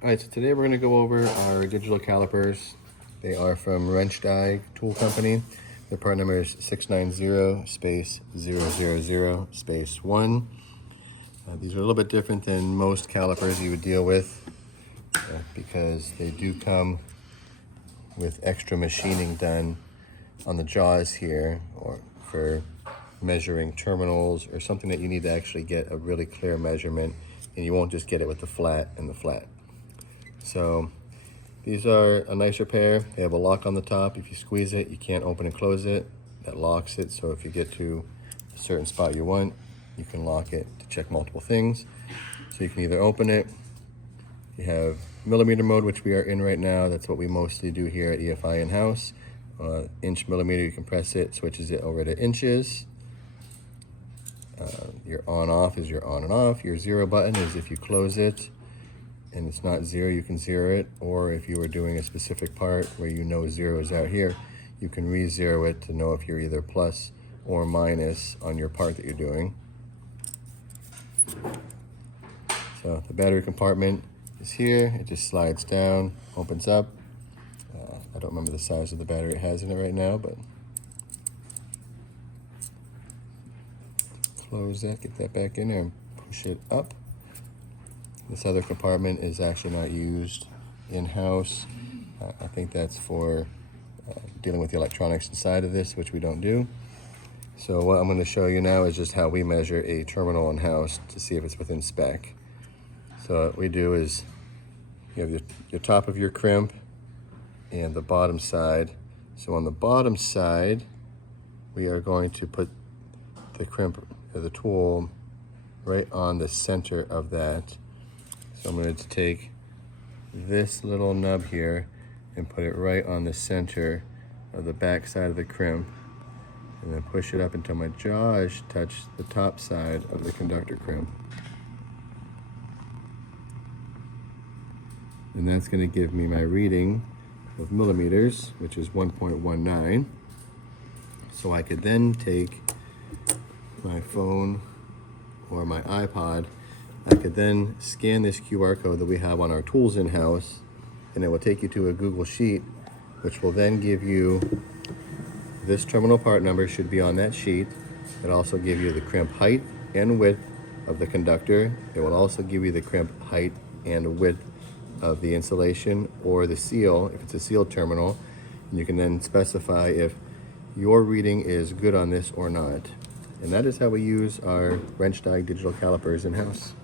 All right, so today we're going to go over our digital calipers. They are from Rennsteig Tool Company. Their part number is 690-000-1. These are a little bit different than most calipers you would deal with because they do come with extra machining done on the jaws here, or for measuring terminals or something that you need to actually get a really clear measurement, and you won't just get it with the flat and the flat. So these are a nicer pair. They have a lock on the top. If you squeeze it, you can't open and close it. That locks it, so if you get to a certain spot you want, you can lock it to check multiple things. So you can either open it. You have millimeter mode, which we are in right now. That's what we mostly do here at EFI in-house. Inch millimeter, you can press it, switches it over to inches. Your on-off is your on and off. Your zero button is if you close it and it's not zero, you can zero it. Or if you are doing a specific part where you know zero is out here, you can re-zero it to know if you're either plus or minus on your part that you're doing. So the battery compartment is here. It just slides down, opens up. I don't remember the size of the battery it has in it right now, but close that, get that back in there and push it up. This other compartment is actually not used in-house. I think that's for dealing with the electronics inside of this, which we don't do. So what I'm going to show you now is just how we measure a terminal in-house to see if it's within spec. So what we do is you have your top of your crimp and the bottom side. So on the bottom side, we are going to put the crimp or the tool right on the center of that. So I'm going to take this little nub here and put it right on the center of the back side of the crimp, and then push it up until my jaws touch the top side of the conductor crimp. And that's going to give me my reading of millimeters, which is 1.19. So I could then take my phone or my iPod, I could then scan this QR code that we have on our tools in-house, and it will take you to a Google Sheet, which will then give you this terminal part number should be on that sheet. It'll also give you the crimp height and width of the conductor. It will also give you the crimp height and width of the insulation or the seal, if it's a sealed terminal. And you can then specify if your reading is good on this or not. And that is how we use our Rennsteig digital calipers in-house.